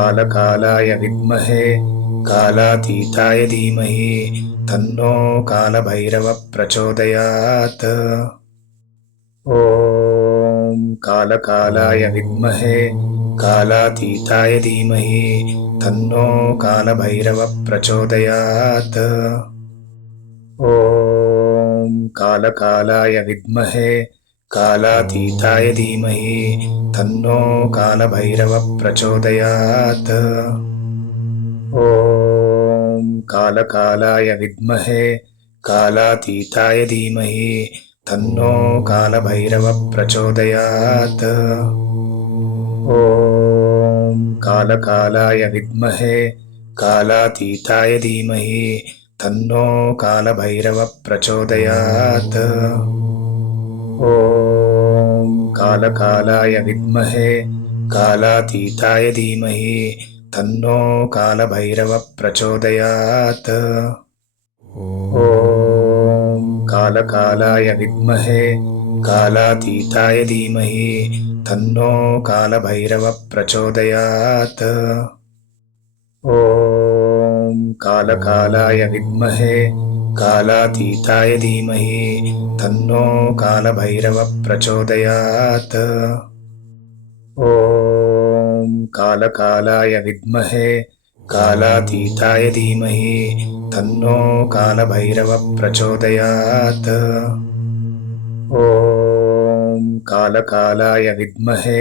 कालकालाय विद्महे कालातीताय धीमहि तन्नो कालभैरवः प्रचोदयात्। ॐ कालकालाय विद्महे कालातीताय धीमहि तन्नो कालभैरवः प्रचोदयात्। ॐ कालकालाय विद्महे कालातीताय धीमहि तन्नो कालभैरवः प्रचोदयात्। ॐ कालकालाय विद्महे कालातीताय धीमहि तन्नो कालभैरवः प्रचोदयात्। ॐ कालकालाय विद्महे कालातीताय धीमहि तन्नो कालभैरवः प्रचोदयात्। ॐ कालकालाय विद्महे कालातीताय धीमहि तन्नो कालभैरवः प्रचोदयात्। ॐ कालकालाय विद्महे कालातीताय धीमहि तन्नो कालभैरवः प्रचोदयात्। ॐ कालकालाय विद्महे कालातीताय धीमहि तन्नो कालभैरवः प्रचोदयात्। ॐ कालकालाय विद्महे कालातीताय धीमहि तन्नो कालभैरवः प्रचोदयात्। ॐ कालकालाय विद्महे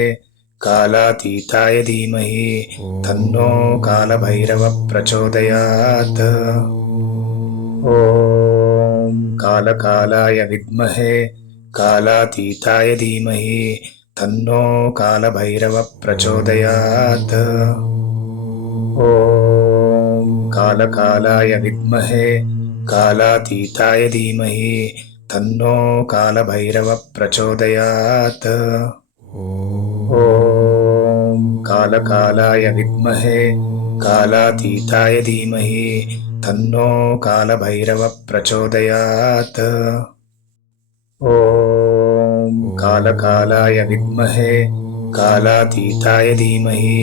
कालातीताय धीमहि तन्नो कालभैरवः प्रचोदयात्। ॐ कालकालाय विद्महे कालातीताय धीमहि तन्नो कालभैरवः प्रचोदयात्। ॐ कालकालाय विद्महे कालातीताय धीमहि तन्नो कालभैरवः प्रचोदयात्। ॐ कालकालाय विद्महे कालातीताय धीमहि तन्नो कालभैरवः प्रचोदयात्। ॐ कालकालाय विद्महे कालातीताय धीमहि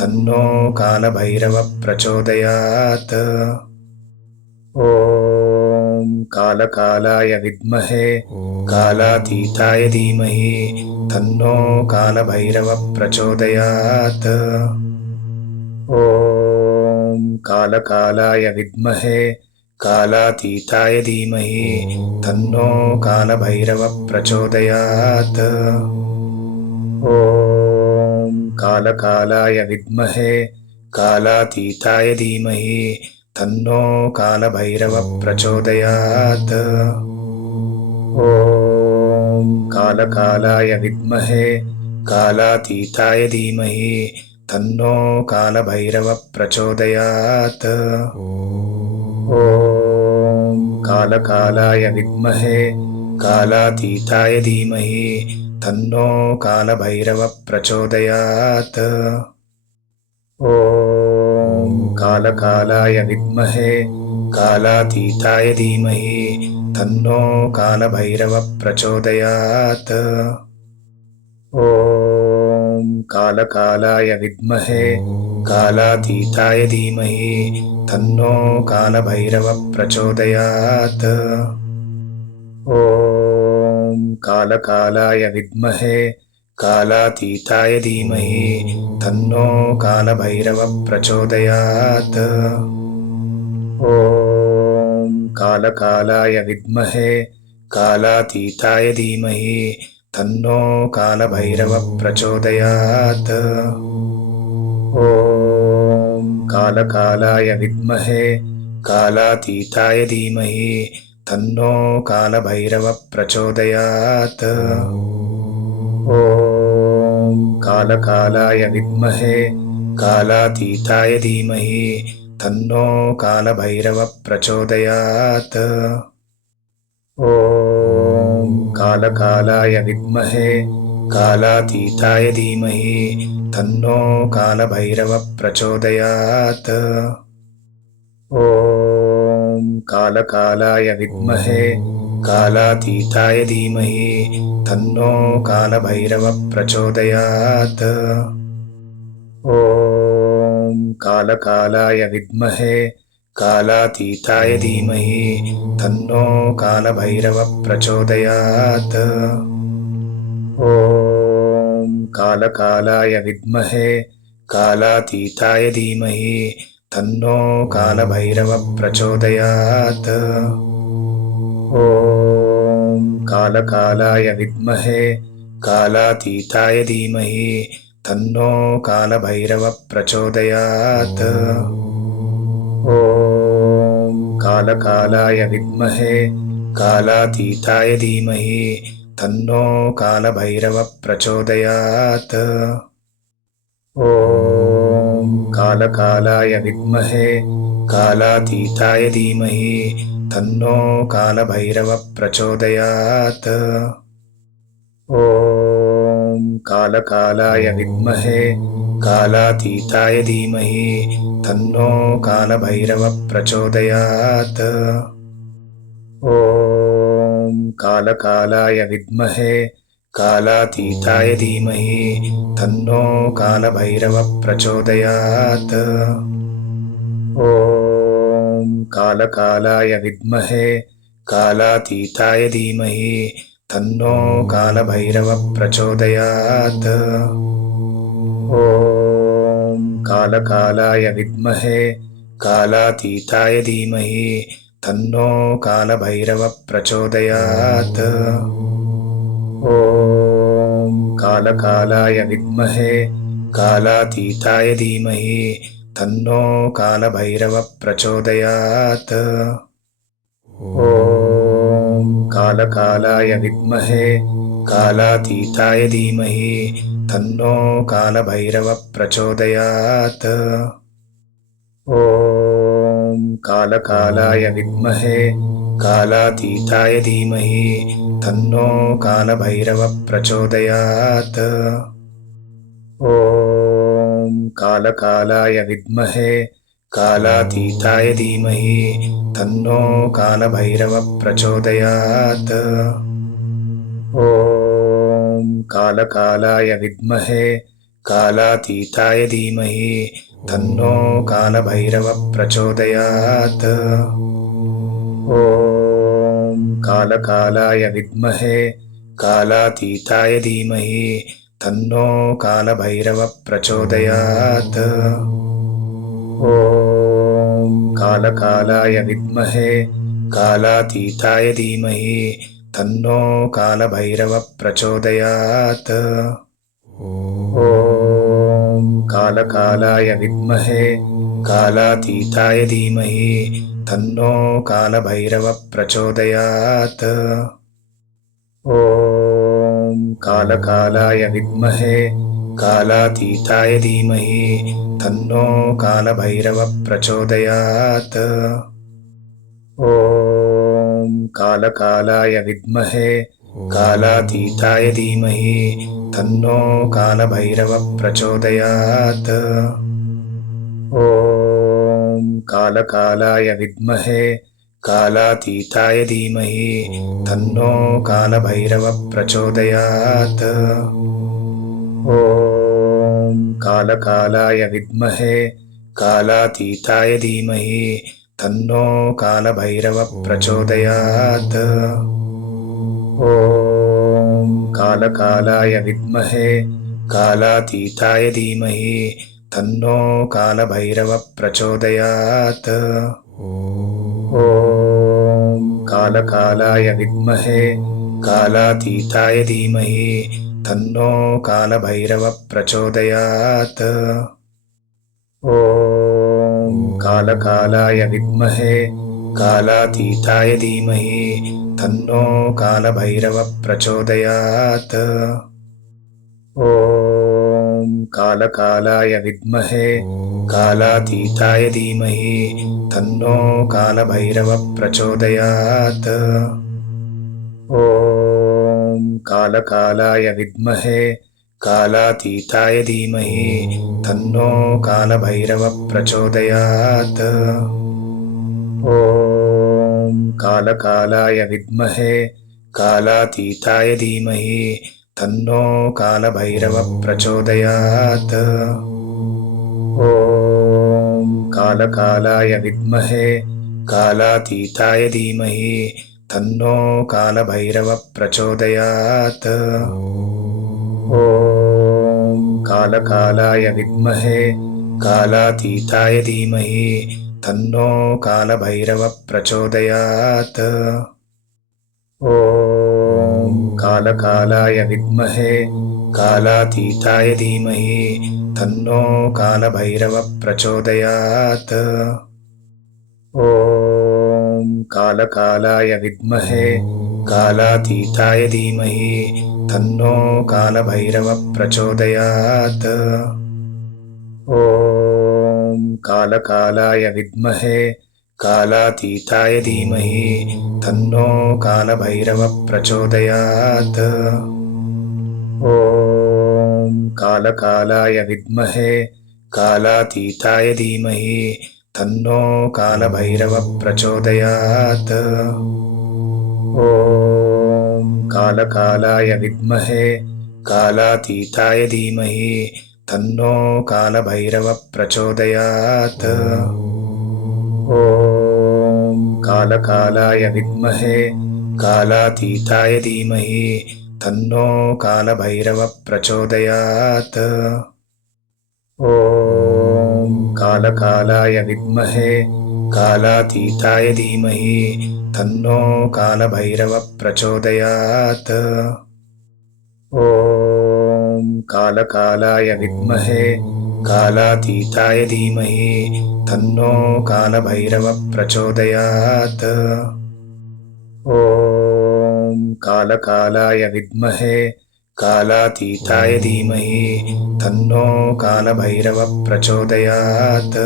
तन्नो कालभैरवः प्रचोदयात्। ॐ कालकालाय विद्महे कालातीताय धीमहि तन्नो कालभैरवः प्रचोदयात्। ॐ कालकालाय विद्महे कालातीताय धीमहि तन्नो कालभैरवः प्रचोदयात्। ॐ कालकालाय विद्महे कालातीताय धीमहि तन्नो कालभैरवः प्रचोदयात्। ॐ कालकालाय विद्महे कालातीताय धीमहि तन्नो कालभैरवः प्रचोदयात्। ॐ कालकालाय विद्महे कालातीताय धीमहि तन्नो कालभैरवः प्रचोदयात्। ॐ कालकालाय विद्महे कालातीताय धीमहि तन्नो कालभैरवः प्रचोदयात्। ॐ कालकालाय विद्महे कालातीताय धीमहि तन्नो कालभैरवः प्रचोदयात्। ॐ कालकालाय विद्महे कालातीताय धीमहि तन्नो कालभैरवः प्रचोदयात्। ॐ कालकालाय विद्महे कालातीताय धीमहि तन्नो कालभैरवः प्रचोदयात्। ॐ कालकालाय विद्महे कालातीताय धीमहि तन्नो कालभैरवः प्रचोदयात्। ॐ कालकालाय विद्महे कालातीताय धीमहि तन्नो कालभैरवः प्रचोदयात्। ॐ कालकालाय विद्महे कालातीताय धीमहि तन्नो कालभैरवः प्रचोदयात्। ॐ कालकालाय विद्महे कालातीताय धीमहि तन्नो कालभैरवः प्रचोदयात्। ॐ कालकालाय विद्महे कालातीताय धीमहि तन्नो कालभैरवः प्रचोदयात्। ॐ कालकालाय विद्महे कालातीताय धीमहि तन्नो कालभैरवः प्रचोदयात्। ॐ कालकालाय विद्महे कालातीताय धीमहि तन्नो कालभैरवः प्रचोदयात्। ॐ कालकालाय विद्महे कालातीताय धीमहि तन्नो कालभैरवः प्रचोदयात्। ॐ कालकालाय विद्महे कालातीताय धीमहि तन्नो कालभैरवः प्रचोदयात्। ॐ कालकालाय विद्महे कालातीताय धीमहि तन्नो कालभैरवः प्रचोदयात्। ॐ कालकालाय विद्महे कालातीताय धीमहि तन्नो कालभैरवः प्रचोदयात्। ॐ कालकालाय विद्महे कालातीताय धीमहि तन्नो कालभैरवः प्रचोदयात्। ॐ कालकालाय विद्महे कालातीताय धीमहि तन्नो कालभैरवः प्रचोदयात्। ॐ कालकालाय विद्महे कालातीताय धीमहि तन्नो कालभैरवः प्रचोदयात्। ॐ कालकालाय विद्महे कालातीताय धीमहि तन्नो कालभैरवः प्रचोदयात्। ॐ कालकालाय विद्महे कालातीताय धीमहि तन्नो कालभैरवः प्रचोदयात्। ॐ कालकालाय विद्महे कालातीताय धीमहि तन्नो कालभैरवः प्रचोदयात्। ॐ कालकालाय विद्महे कालातीताय धीमहि तन्नो कालभैरवः प्रचोदयात्। ॐ कालकालाय विद्महे कालातीताय धीमहि तन्नो कालभैरवः प्रचोदयात्। ॐ कालकालाय विद्महे कालातीताय धीमहि तन्नो कालभैरवः प्रचोदयात्। ॐ कालकालाय विद्महे कालातीताय धीमहि तन्नो कालभैरवः प्रचोदयात्। ॐ कालकालाय विद्महे कालातीताय धीमहि तन्नो कालभैरवः प्रचोदयात्। ॐ कालकालाय विद्महे कालातीताय धीमहि तन्नो कालभैरवः प्रचोदयात्। ॐ कालकालाय विद्महे कालातीताय धीमहि तन्नो कालभैरवः प्रचोदयात्। ॐ कालकालाय विद्महे कालातीताय धीमहि तन्नो कालभैरवः प्रचोदयात्। ॐ कालकालाय विद्महे कालातीताय धीमहि तन्नो कालभैरवः प्रचोदयात्। ॐ कालकालाय विद्महे कालातीताय धीमहि तन्नो कालभैरवः प्रचोदयात्। ॐ कालकालाय विद्महे कालातीताय धीमहि तन्नो कालभैरवः प्रचोदयात्। ॐ कालकालाय विद्महे कालातीताय धीमहि तन्नो कालभैरवः प्रचोदयात्। ॐ कालकालाय विद्महे कालातीताय धीमहि तन्नो कालभैरवः प्रचोदयात्। ॐ कालकालाय विद्महे कालातीताय धीमहि तन्नो कालभैरवः प्रचोदयात्। ॐ कालकालाय विद्महे कालातीताय धीमहि तन्नो कालभैरवः प्रचोदयात्। ॐ कालकालाय विद्महे कालातीताय धीमहि तन्नो कालभैरवः प्रचोदयात्। ॐ कालकालाय विद्महे कालातीताय धीमहि तन्नो कालभैरवः प्रचोदयात्। ॐ कालकालाय विद्महे कालातीताय धीमहि तन्नो कालभैरवः प्रचोदयात्। ॐ कालकालाय विद्महे कालातीताय धीमहि तन्नो कालभैरवः प्रचोदयात्। ॐ कालकालाय विद्महे कालातीताय धीमहि तन्नो कालभैरवः प्रचोदयात्। ॐ कालकालाय विद्महे कालातीताय धीमहि तन्नो कालभैरवः प्रचोदयात्। ॐ कालकालाय विद्महे कालातीताय धीमहि तन्नो कालभैरवः प्रचोदयात्। ॐ कालकालाय विद्महे कालातीताय धीमहि तन्नो कालभैरवः प्रचोदयात्। ॐ कालकालाय विद्महे कालातीताय धीमहि तन्नो कालभैरवः प्रचोदयात्। ॐ कालकालाय विद्महे कालातीताय धीमहि तन्नो कालभैरवः प्रचोदयात्।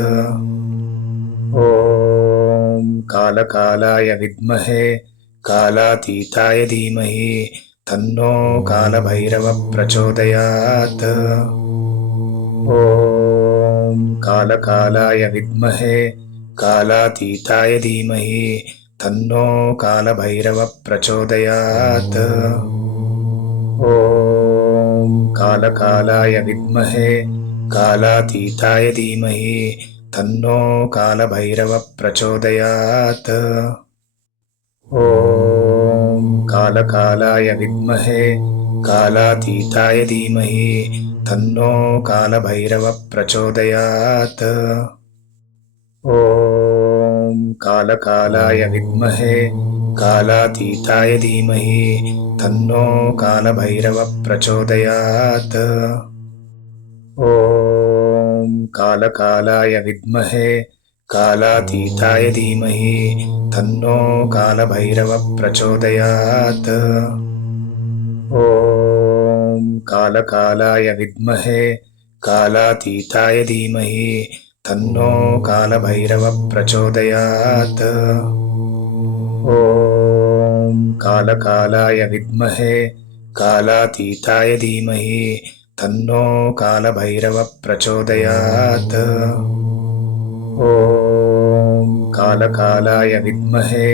ॐ कालकालाय विद्महे कालातीताय धीमहि तन्नो कालभैरवः प्रचोदयात्। ॐ कालकालाय विद्महे कालातीताय धीमहि तन्नो कालभैरवः प्रचोदयात्। ॐ कालकालाय विद्महे कालातीताय धीमहि तन्नो कालभैरवः प्रचोदयात्। ॐ कालकालाय विद्महे कालातीताय धीमहि तन्नो कालभैरवः प्रचोदयात्। ॐ कालकालाय विद्महे कालातीताय धीमहि तन्नो कालभैरवः प्रचोदयात्। ॐ कालकालाय विद्महे कालातीताय धीमहि तन्नो कालभैरवः प्रचोदयात्। ॐ कालकालाय विद्महे कालातीताय धीमहि तन्नो कालभैरवः प्रचोदयात्। ॐ कालकालाय विद्महे कालातीताय धीमहि तन्नो कालभैरवः प्रचोदयात्। ॐ कालकालाय विद्महे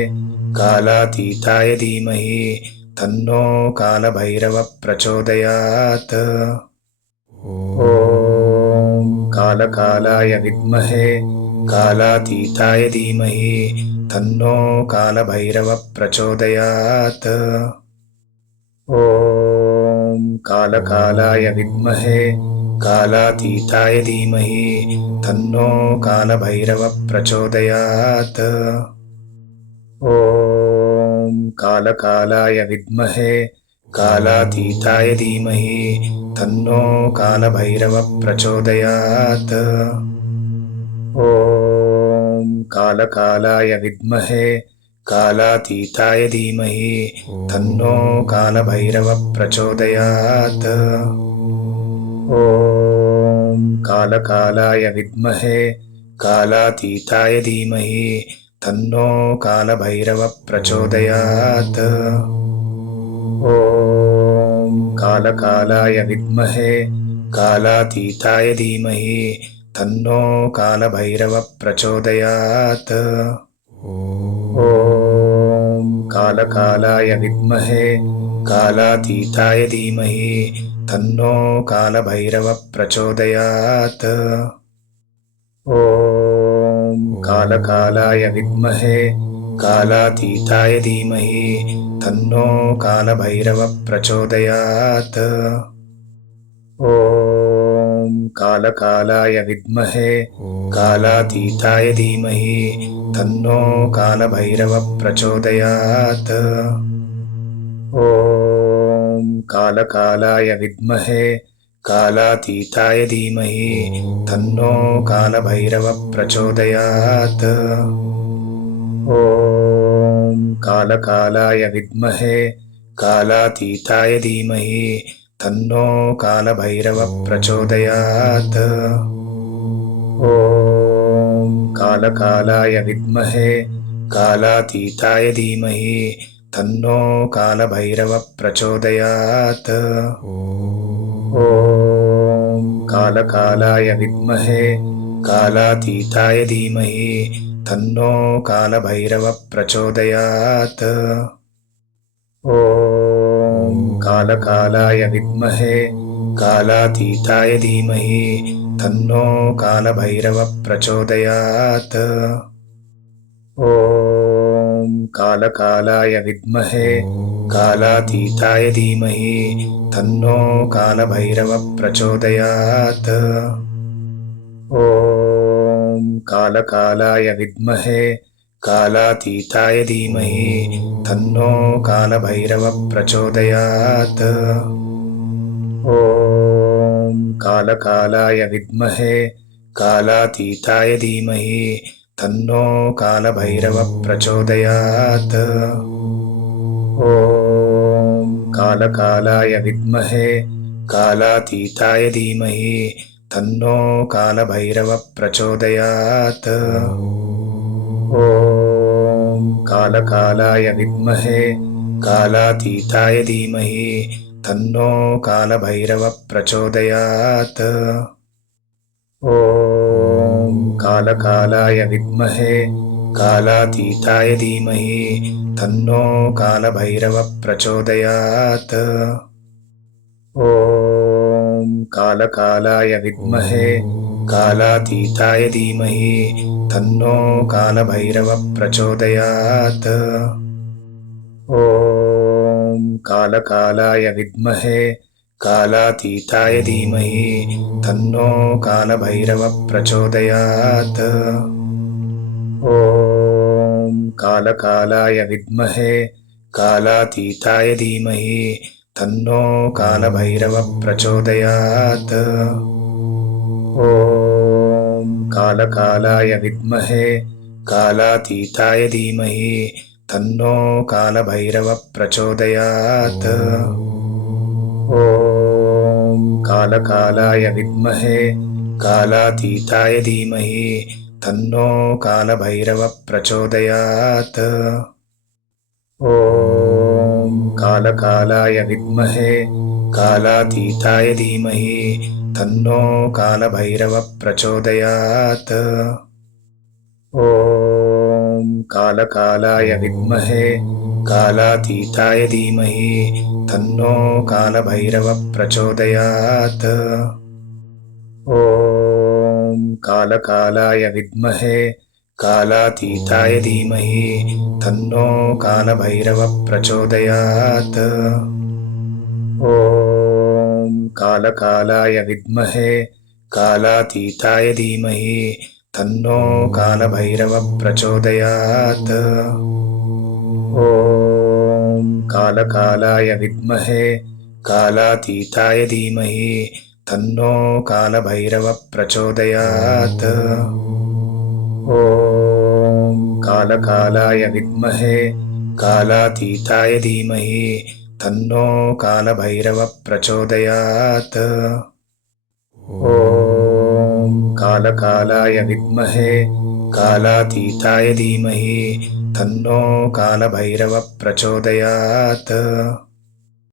कालातीताय धीमहि तन्नो कालभैरवः प्रचोदयात्। ॐ कालकालाय विद्महे कालातीताय धीमहि तन्नो कालभैरवः प्रचोदयात्। ॐ कालकालाय विद्महे कालातीताय धीमहि तन्नो कालभैरवः प्रचोदयात्। ॐ कालकालाय विद्महे कालातीताय धीमहि तन्नो कालभैरवः प्रचोदयात्। ॐ कालकालाय विद्महे कालातीताय धीमहि तन्नो कालभैरवः प्रचोदयात्। ॐ कालकालाय विद्महे कालातीताय धीमहि तन्नो कालभैरवः प्रचोदयात्। ॐ कालकालाय विद्महे कालातीताय धीमहि तन्नो कालभैरवः प्रचोदयात्। ॐ कालकालाय विद्महे कालातीताय धीमहि तन्नो कालभैरवः प्रचोदयात्। ॐ कालकालाय विद्महे कालातीताय धीमहि तन्नो कालभैरवः प्रचोदयात्। ॐ कालकालाय विद्महे कालातीताय धीमहि तन्नो कालभैरवः प्रचोदयात्। ॐ कालकालाय विद्महे कालातीताय धीमहि तन्नो कालभैरवः प्रचोदयात्। ॐ कालकालाय विद्महे कालातीताय धीमहि तन्नो कालभैरवः प्रचोदयात्। ॐ कालकालाय विद्महे कालातीताय धीमहि तन्नो कालभैरवः प्रचोदयात्। ॐ कालकालाय विद्महे कालातीताय धीमहि तन्नो कालभैरवः प्रचोदयात्। ॐ कालकालाय विद्महे कालातीताय धीमहि तन्नो कालभैरवः प्रचोदयात्। ॐ कालकालाय विद्महे कालातीताय धीमहि तन्नो कालभैरवः प्रचोदयात्। ॐ कालकालाय विद्महे कालातीताय धीमहि तन्नो कालभैरवः प्रचोदयात्। ॐ कालकालाय विद्महे कालातीताय धीमहि तन्नो कालभैरवः प्रचोदयात्। ॐ कालकालाय विद्महे कालातीताय धीमहि तन्नो कालभैरवः प्रचोदयात्। ॐ कालकालाय विद्महे कालातीताय धीमहि तन्नो कालभैरवः प्रचोदयात्। ॐ कालकालाय विद्महे कालातीताय धीमहि तन्नो कालभैरवः प्रचोदयात्। ॐ कालकालाय विद्महे कालातीताय धीमहि तन्नो कालभैरवः प्रचोदयात्। ॐ कालकालाय विद्महे कालातीताय धीमहि तन्नो कालभैरवः प्रचोदयात्। ॐ कालकालाय विद्महे कालातीताय धीमहि तन्नो कालभैरवः प्रचोदयात्। ॐ कालकालाय विद्महे कालातीताय धीमहि तन्नो कालभैरवः प्रचोदयात्। ॐ कालकालाय विद्महे कालातीताय धीमहि तन्नो कालभैरवः प्रचोदयात्। ॐ कालकालाय विद्महे कालातीताय धीमहि तन्नो कालभैरवः प्रचोदयात्। ॐ कालकालाय विद्महे कालातीताय धीमहि तन्नो कालभैरवः प्रचोदयात्। ॐ कालकालाय विद्महे कालातीताय धीमहि तन्नो कालभैरवः प्रचोदयात्। ॐ कालकालाय विद्महे कालातीताय धीमहि तन्नो कालभैरवः प्रचोदयात्। ॐ कालकालाय विद्महे कालातीताय धीमहि तन्नो कालभैरवः प्रचोदयात्। ॐ कालकालाय विद्महे कालातीताय धीमहि तन्नो कालभैरवः प्रचोदयात्। ॐ कालकालाय विद्महे कालातीताय धीमहि तन्नो कालभैरवः प्रचोदयात्।